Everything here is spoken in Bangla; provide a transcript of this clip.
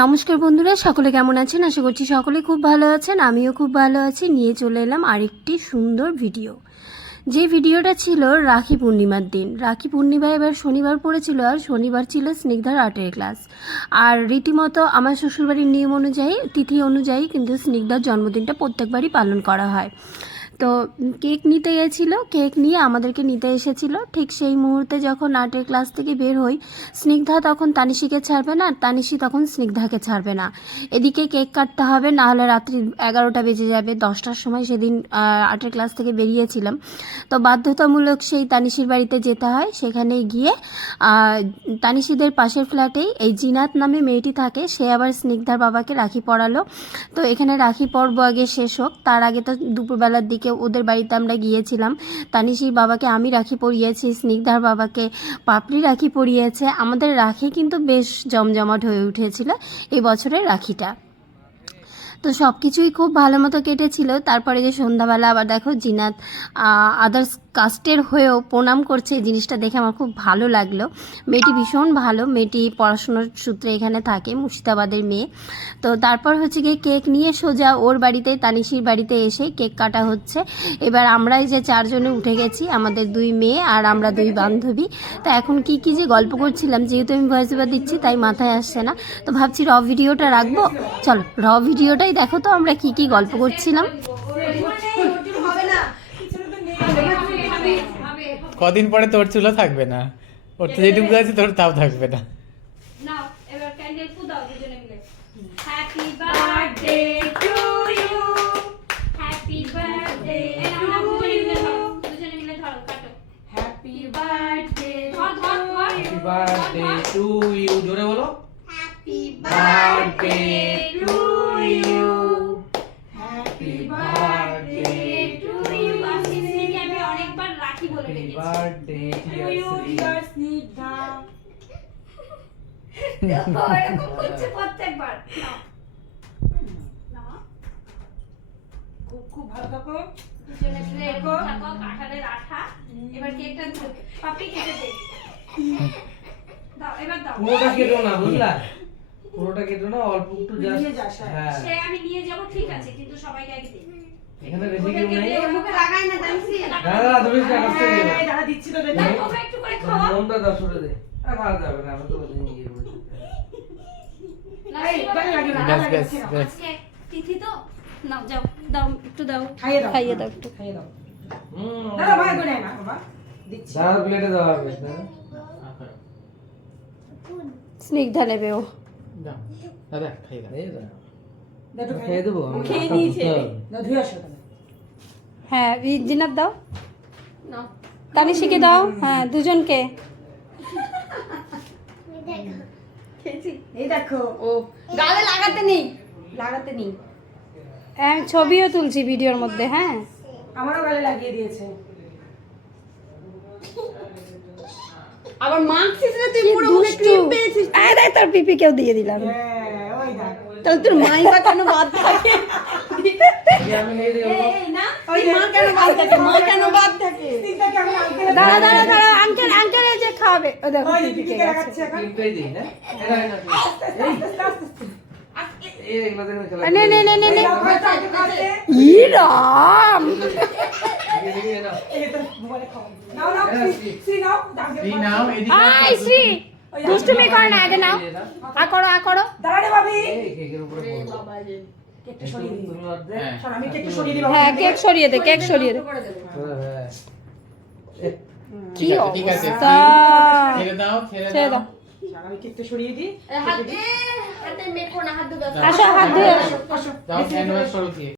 নমস্কার বন্ধুরা, সকলে কেমন আছেন? আশা করছি সকলে খুব ভালো আছেন। আমিও খুব ভালো আছি। নিয়ে চলে এলাম আরেকটি সুন্দর ভিডিও। যে ভিডিওটা ছিল রাখি পূর্ণিমার দিন। রাখি পূর্ণিমা এবার শনিবার পড়েছিল, আর শনিবার ছিল স্নিগ্ধার আর্টের ক্লাস। আর রীতিমতো আমার শ্বশুরবাড়ির নিয়ম অনুযায়ী, তিথি অনুযায়ী কিন্তু স্নিগ্ধার জন্মদিনটা প্রত্যেকবারই পালন করা হয়। তো কেক নিতে গেছিলো, কেক নিয়ে আমাদেরকে নিতে এসেছিলো। ঠিক সেই মুহূর্তে যখন আর্টের ক্লাস থেকে বের হই, স্নিগ্ধা তখন তানিশিকে ছাড়বে না, আর তানিশি তখন স্নিগ্ধাকে ছাড়বে না। এদিকে কেক কাটতে হবে, না হলে রাত্রি 11টা বেজে যাবে। 10টার সময় সেদিন আর্টের ক্লাস থেকে বেরিয়েছিলাম, তো বাধ্যতামূলক সেই তানিশির বাড়িতে যেতে হয়। সেখানে গিয়ে তানিশিদের পাশের ফ্ল্যাটেই এই জিনাত নামে মেয়েটি থাকে, সে আবার স্নিগ্ধার বাবাকে রাখি পরালো। তো এখানে রাখি পর্ব আগে শেষ হোক, তার আগে তো দুপুরবেলার দিকে ওদের বাড়িতে আমরা গিয়েছিলাম। তানিশির বাবাকে আমি রাখি পরিয়েছি, স্নিগ্ধার বাবাকে পাপড়ি রাখি পরিয়েছে। আমাদের রাখি কিন্তু বেশ জমজমাট হয়ে উঠেছিল এই বছরের রাখিটা। তো সব কিছুই খুব ভালো মতো কেটেছিল। তারপরে যে সন্ধ্যাবেলা আবার দেখো জিনাত আদার্স কাস্টের হয়েও প্রণাম করছে, এই জিনিসটা দেখে আমার খুব ভালো লাগলো। মেয়েটি ভীষণ ভালো, মেয়েটি পড়াশোনার সূত্রে এখানে থাকে, মুর্শিদাবাদের মেয়ে। তো তারপর হচ্ছে গিয়ে কেক নিয়ে সোজা ওর বাড়িতে, তানিশির বাড়িতে এসে কেক কাটা হচ্ছে। এবার আমরাই যে 4 জনে উঠে গেছি, আমাদের 2 মেয়ে আর আমরা 2 বান্ধবী। তো এখন কি যে গল্প করছিলাম, যেহেতু আমি ভয়েস ওভার দিচ্ছি তাই মাথায় আসছে না, তো ভাবছি র ভিডিওটা রাখবো। চলো র ভিডিওটাই দেখো তো আমরা কি গল্প করছিলাম। কদিন পরে তোর চুলও থাকবে না, ওর তো যেটুকু আছে তোর তাও থাকবে না। বার্থডে টু ইউ, জোরে বলো। Happy birthday to you, happy birthday to you. আমি অনেকবার রাখি বলে রেখেছি। Birthday to you dear Snigdha. এরকম করছে প্রত্যেকবার। খুব ভালো থাকো। দুজনে মিলে এরকম থাকো, কাঁঠালের আঠা। এবার কেকটা পাপড়ি কেটে দে। দাও, এবার দাও। পুরোটা কেটো না, বুঝলা? পুরোটা কেটো না, অল্প একটু জাস্ট। হ্যাঁ, সে আমি নিয়ে যাব, ঠিক আছে, কিন্তু সবাইকে আগে দে। এখানে বেশি কেউ নেই। মুখে লাগাই না তাইছি। দাদা তুমি কাছে দিও। দাদা দিচ্ছি তো দাও, তোমরা একটু করে খাও। মনটা দাও, সরে দে। আর ভালো যাবে না, আমি তো বলি নিয়ে গিয়ে বলি। এই গালি লাগে না, ব্যাস, লাগে ব্যাস, না। ব্যাস। আজকে তিথি তো, নাও যাও, দাও একটু দাও, খাইয়ে দাও, খাইয়ে দাও একটু। খাইয়ে দাও। দাদা ভাই করে না বাবা, দিচ্ছি। দাদা প্লেটে দাও আগে। স্নিগ্ধা নেবে ও। দাও, দাদা খাই দাও। এই দাও। দাদু খেয়ে দেবো। খেয়ে নিয়েছে। দাদু ধুয়ে আসো তাহলে। হ্যাঁ, জিনাত দাও, নাও তানিশিকে দাও। হ্যাঁ, দুজনকে। এই দেখো, ও গালে লাগাতে নেই, লাগাতে নেই। আমি ছবিও তুলছি ভিডিওর মধ্যে। হ্যাঁ, আমারও গালে লাগিয়ে দিয়েছে। আবার মাখছিস না তুই, পুরো মুখে ক্রিম পেয়েছিস। এই দেখ তোর পিপি কেউ দিয়ে দিলাম। হ্যাঁ, ওই দেখ। তাহলে তোর মাইবা কেন বাদ থাকে? আমি নেই দেবো। এই না, ওই মা কেন বাদ থাকে? মা কেন বাদ থাকে? তিনটাকে আমি আঙ্কেল দাঁড়া আঙ্কেল এই যে খাবে। ও দেখো ওই পিপি কে দিকে গেছে। লাগাচ্ছি এখন। তিনটাই দিই না। এটা এটা। এই এগুলো দেখে খেলা। নে এই দেখো, হয়তো আগে খাচ্ছে। ই রাম। এই না। এই তো মোবাইলে খাও। নাও নাও, শ্রী নাও, আগে এই নাও, এদিকে আই শ্রী দুষ্টুমি করে না, আগে নাও। আ করো। দাঁড়া রে ভাবি। এই কেকের উপরে পড়ো। কেকটা সরিয়ে দিই। তুমি অর্ধেক। হ্যাঁ। শোন, আমি কেকটা সরিয়ে দিই বাবা। হ্যাঁ, কেক সরিয়ে দে। হ্যাঁ। কি ঠিক আছে, অবস্থা। ছেড়ে দাও, ছেড়ে ছেড়ে দাও। দাও। আমি কেকটা সরিয়ে দিই। আসো, হাত ধুয়ে আসো। আসো। যাও, হ্যান্ড ওয়াশ করো দিয়ে।